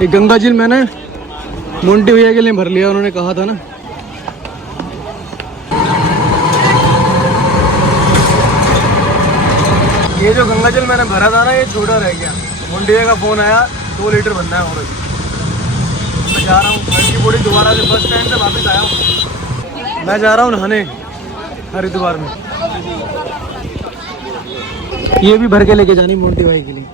ये गंगा जल मैंने मोंटी भैया के लिए भर लिया, उन्होंने कहा था ना। ये जो गंगा जल मैंने भरा था ना, ये छोटा रह गया। मोंटी भैया का फोन आया, 2 लीटर भरना है और मैं जा रहा हूँ घर की बॉडी दोबारा से बस स्टैंड से वापस आया हूँ। मैं जा रहा हूँ नहाने हरिद्वार में। ये भी भर के लेके जानी मोंटी भाई के लिए।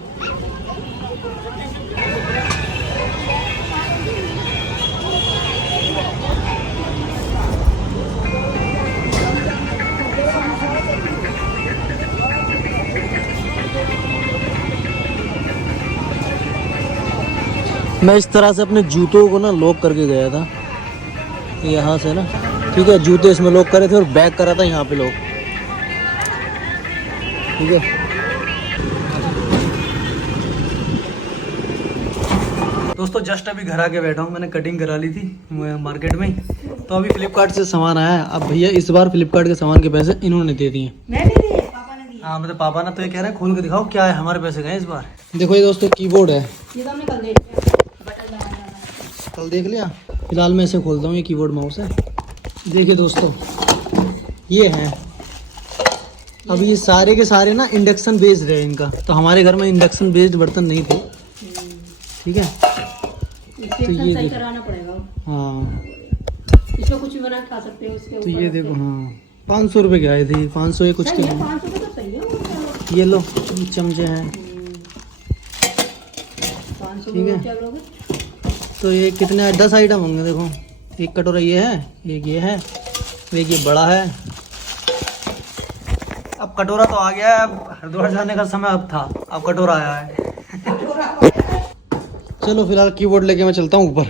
मैं इस तरह से अपने जूतों को ना लॉक करके गया था यहाँ से ना, ठीक है। जूते इसमें लॉक करे थे और बैग करा था यहाँ पे लॉक, ठीक है। दोस्तों जस्ट अभी घर आके बैठा हूँ, मैंने कटिंग करा ली थी मार्केट में। तो अभी फ्लिपकार्ट से सामान आया है। अब भैया इस बार फ्लिपकार्ट के सामान के पैसे इन्होंने दे दिए। हाँ मतलब पापा ना, तो ये कह रहे हैं खोल के दिखाओ क्या है, हमारे पैसे गए इस बार। देखो ये दोस्तों कीबोर्ड है, ये तो हमने कल देख लिया, कल देख लिया। फिलहाल मैं इसे खोलता हूँ, ये कीबोर्ड माउस है। देखिए दोस्तों ये है। अब ये सारे के सारे ना इंडक्शन बेस्ड है इनका, तो हमारे घर में इंडक्शन बेस्ड बर्तन नहीं थे, ठीक है। तो ये सही कराना पड़ेगा। हाँ इसमें कुछ भी बना खा सकते हो उसके तो ये देखो, हाँ 500 रुपये के आए थे, 500 कुछ के। 500 तो सही है। ये लो चमचे हैं, ठीक है। तो ये कितने 10 आइटम होंगे। देखो एक कटोरा ये है, एक ये है, एक ये बड़ा है। अब कटोरा तो आ गया है, अब हरिद्वार जाने का समय अब था, अब कटोरा आया है। चलो फिलहाल कीबोर्ड लेके मैं चलता हूँ ऊपर।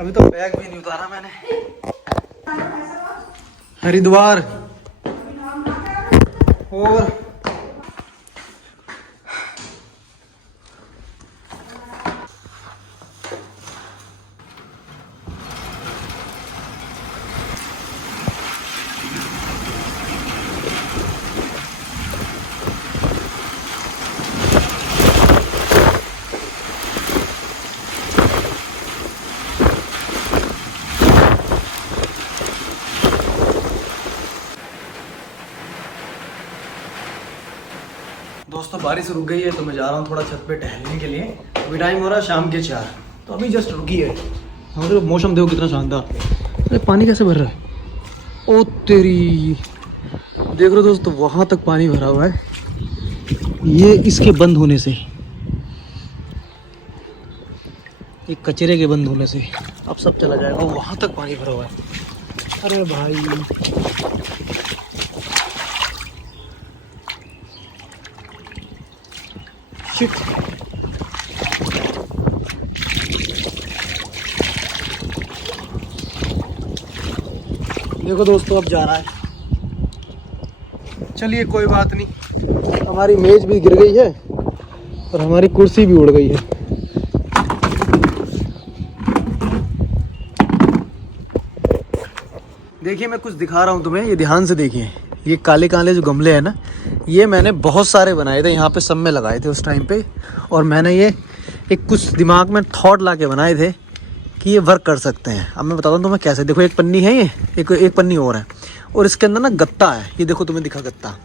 अभी तो बैग भी नहीं उतारा मैंने। हरिद्वार और दोस्तों बारिश रुक गई है, तो मैं जा रहा हूँ थोड़ा छत पे टहलने के लिए। अभी टाइम हो रहा है शाम के 4, तो अभी जस्ट रुकी है। हमारे मौसम देखो कितना शानदार। अरे पानी कैसे भर रहा है, ओ तेरी। देख रहे दोस्तों वहाँ तक पानी भरा हुआ है, ये इसके बंद होने से, एक कचरे के बंद होने से अब सब चला जाएगा। वहाँ तक पानी भरा हुआ है। अरे भाई शिट। देखो दोस्तों अब जा रहा है। चलिए कोई बात नहीं, हमारी मेज भी गिर गई है और हमारी कुर्सी भी उड़ गई है। देखिए मैं कुछ दिखा रहा हूँ तुम्हें, ये ध्यान से देखिए। ये काले काले जो गमले हैं ना, ये मैंने बहुत सारे बनाए थे, यहाँ पे सब में लगाए थे उस टाइम पे। और मैंने ये एक कुछ दिमाग में थॉट ला के बनाए थे कि ये वर्क कर सकते हैं। अब मैं बताता हूँ तुम्हें कैसे। देखो एक पन्नी है, ये एक पन्नी और है, और इसके अंदर ना गत्ता है। ये देखो तुम्हें दिखा गत्ता।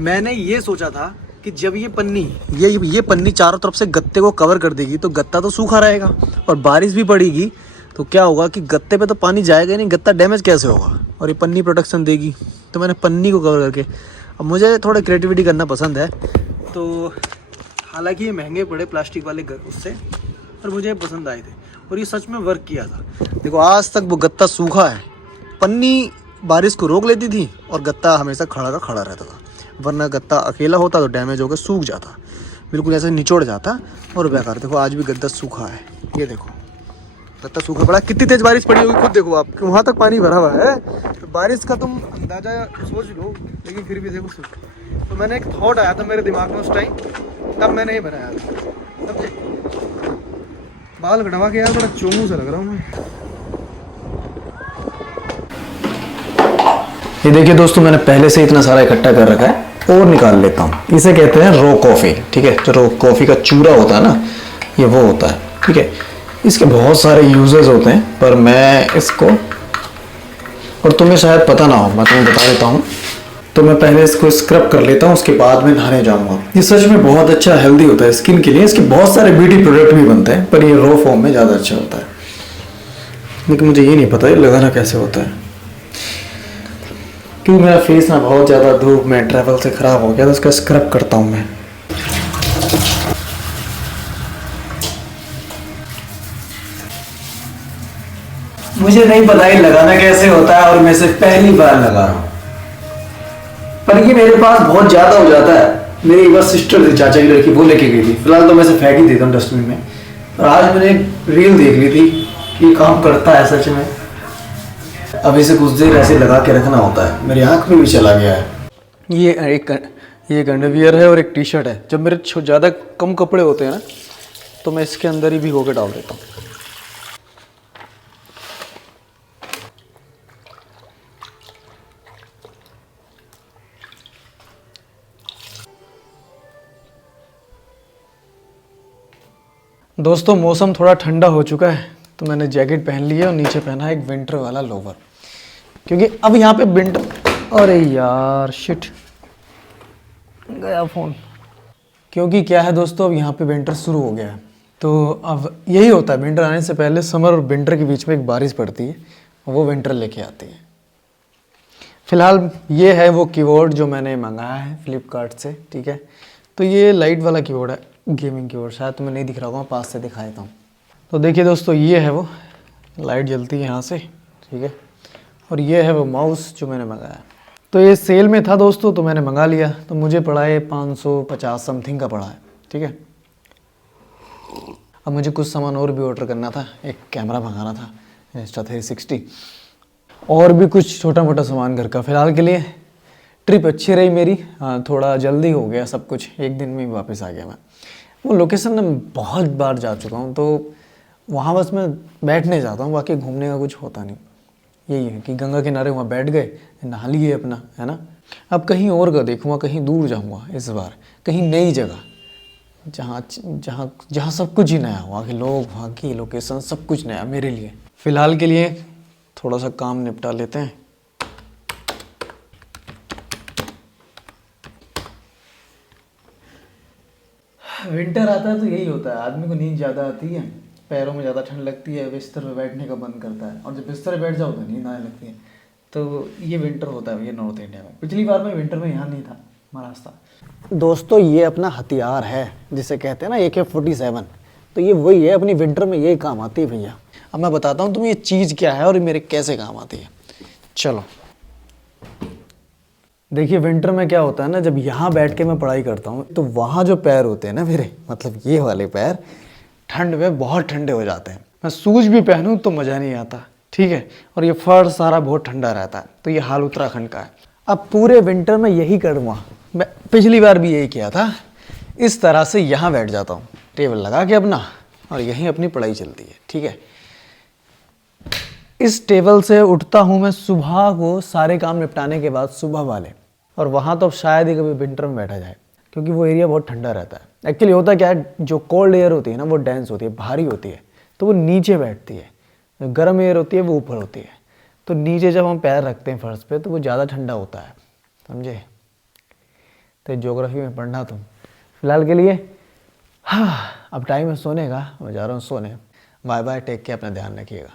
मैंने ये सोचा था कि जब ये पन्नी चारों तरफ से गत्ते को कवर कर देगी, तो गत्ता तो सूखा रहेगा और बारिश भी पड़ेगी, तो क्या होगा कि गत्ते पे तो पानी जाएगा ही नहीं, गत्ता डैमेज कैसे होगा, और ये पन्नी प्रोटेक्शन देगी। तो मैंने पन्नी को कवर करके, अब मुझे थोड़ा क्रिएटिविटी करना पसंद है, तो हालांकि ये महंगे पड़े प्लास्टिक वाले उससे, पर मुझे पसंद आए थे और ये सच में वर्क किया था। देखो आज तक वो गत्ता सूखा है, पन्नी बारिश को रोक लेती थी और गत्ता हमेशा खड़ा का खड़ा रहता था। वरना गत्ता अकेला होता तो डैमेज होकर सूख जाता, बिल्कुल ऐसे निचोड़ जाता और बेकार। देखो आज भी गत्ता सूखा है, ये देखो गत्ता सूखा पड़ा। कितनी तेज बारिश पड़ी होगी खुद देखो आप, वहाँ तक पानी भरा हुआ है। तो बारिश का तुम अंदाजा सोच लो, लेकिन फिर भी देखो सूख। तो मैंने एक थॉट आया था मेरे दिमाग में उस टाइम, तब मैंने ये बनाया था। तब बाल कटवा के यार बड़ा चोमू सा लग रहा हूँ मैं। ये देखिए दोस्तों, मैंने पहले से इतना सारा इकट्ठा कर रखा है और निकाल लेता हूँ। इसे कहते हैं रो कॉफ़ी, ठीक है। जो रो कॉफ़ी का चूरा होता है ना, ये वो होता है। ठीक है। इसके बहुत सारे यूजेस होते हैं, पर मैं इसको, और तुम्हें शायद पता ना हो, मैं तुम्हें बता देता हूँ। तो मैं पहले इसको स्क्रब कर लेता हूँ, उसके बाद में नहाने जाऊँगा। ये सच में बहुत अच्छा हेल्दी होता है स्किन के लिए। इसके बहुत सारे ब्यूटी प्रोडक्ट भी बनते हैं, पर ये रॉ फॉर्म में ज़्यादा अच्छा होता है। लेकिन मुझे ये नहीं पता ये लगाना कैसे होता है, क्योंकि मेरा फेस ना बहुत ज़्यादा धूप में ट्रैवल से ख़राब हो गया, तो उसका स्क्रब करता हूँ मैं। मुझे नहीं पता ये लगाना कैसे होता है, और मैं इसे पहली बार लगा रहा हूँ, पर ये मेरे पास बहुत ज़्यादा हो जाता है। मेरी एक बार सिस्टर थी, चाचा की लड़की, वो लेके गई थी। फिलहाल तो मैं इसे फेंक ही देता हूँ डस्टबिन में। और आज मैंने एक रील देख ली थी कि काम करता है सच में। अब इसे कुछ देर ऐसे लगा के रखना होता है। मेरी आँख में भी चला गया है। ये एक अंडरवियर है और एक टी शर्ट है। जब मेरे ज़्यादा कम कपड़े होते हैं ना, तो मैं इसके अंदर ही भिगो के डाल देता हूँ। दोस्तों मौसम थोड़ा ठंडा हो चुका है, तो मैंने जैकेट पहन ली है और नीचे पहना है एक विंटर वाला लोवर, क्योंकि अब यहाँ पे विंटर। अरे यार शिट, गया फ़ोन। क्योंकि क्या है दोस्तों, अब यहाँ पे विंटर शुरू हो गया है। तो अब यही होता है, विंटर आने से पहले समर और विंटर के बीच में एक बारिश पड़ती है, वो विंटर लेके आती है। फ़िलहाल ये है वो कीबोर्ड जो मैंने मंगाया है फ्लिपकार्ट से, ठीक है। तो ये लाइट वाला कीबोर्ड है, गेमिंग कीबोर्ड। शायद तुम्हें नहीं दिख रहा होगा, पास से दिखा देता हूँ। तो देखिए दोस्तों, ये है वो, लाइट जलती है यहाँ से, ठीक है। और ये है वो माउस जो मैंने मंगाया। तो ये सेल में था दोस्तों, तो मैंने मंगा लिया। तो मुझे पड़ा है 550 समथिंग का पड़ा है, ठीक है। अब मुझे कुछ सामान और भी ऑर्डर करना था। एक कैमरा मंगाना था Insta360, और भी कुछ छोटा मोटा सामान घर का। फ़िलहाल के लिए ट्रिप अच्छी रही मेरी। हाँ, थोड़ा जल्दी हो गया सब कुछ, एक दिन में ही वापस आ गया मैं। वो लोकेशन में बहुत बार जा चुका हूँ, तो वहाँ बस मैं बैठने जाता हूँ, बाकी घूमने का कुछ होता नहीं। यही है कि गंगा किनारे वहाँ बैठ गए, नहा लिए अपना, है ना। अब कहीं और का देखूँगा, कहीं दूर जाऊँगा इस बार, कहीं नई जगह, जहाँ जहाँ जहाँ सब कुछ ही नया, वहाँ के लोग, वहाँ की लोकेशन, सब कुछ नया मेरे लिए। फ़िलहाल के लिए थोड़ा सा काम निपटा लेते हैं। विंटर आता है तो यही होता है, आदमी को नींद ज़्यादा आती है, पैरों में ज़्यादा ठंड लगती है, बिस्तर पे बैठने का मन करता है, और जब बिस्तर पे बैठ जाओ तो नींद आने लगती है। तो ये विंटर होता है ये नॉर्थ इंडिया में। पिछली बार मैं विंटर में यहाँ नहीं था, महाराष्ट्र। दोस्तों ये अपना हथियार है, जिसे कहते हैं ना AK-47। तो ये वही है, अपनी विंटर में यही काम आती है भैया। अब मैं बताता हूँ तुम्हें ये चीज़ क्या है और ये मेरे कैसे काम आती है। चलो देखिए, विंटर में क्या होता है ना, जब यहाँ बैठ के मैं पढ़ाई करता हूँ, तो वहाँ जो पैर होते हैं ना मेरे, मतलब ये वाले पैर, ठंड में बहुत ठंडे हो जाते हैं। मैं शूज भी पहनूँ तो मज़ा नहीं आता, ठीक है। और ये फर्श सारा बहुत ठंडा रहता है। तो ये हाल उत्तराखंड का है। अब पूरे विंटर में यही करूँगा मैं। पिछली बार भी यही किया था। इस तरह से यहाँ बैठ जाता हूँ, टेबल लगा के अपना, और यहीं अपनी पढ़ाई चलती है, ठीक है। इस टेबल से उठता हूँ मैं सुबह को, सारे काम निपटाने के बाद सुबह वाले। और वहाँ तो अब शायद ही कभी विंटर में बैठा जाए, क्योंकि वो एरिया बहुत ठंडा रहता है। एक्चुअली होता क्या है, जो कोल्ड एयर होती है ना, वो डेंस होती है, भारी होती है, तो वो नीचे बैठती है। जो गर्म एयर होती है वो ऊपर होती है। तो नीचे जब हम पैर रखते हैं फर्श पे, तो वो ज़्यादा ठंडा होता है, समझे। तो ज्योग्राफी में पढ़ना तुम। फिलहाल के लिए हाँ, अब टाइम है सोने का, मैं जा रहा हूँ सोने। बाय बाय, टेक केयर, अपना ध्यान रखिएगा।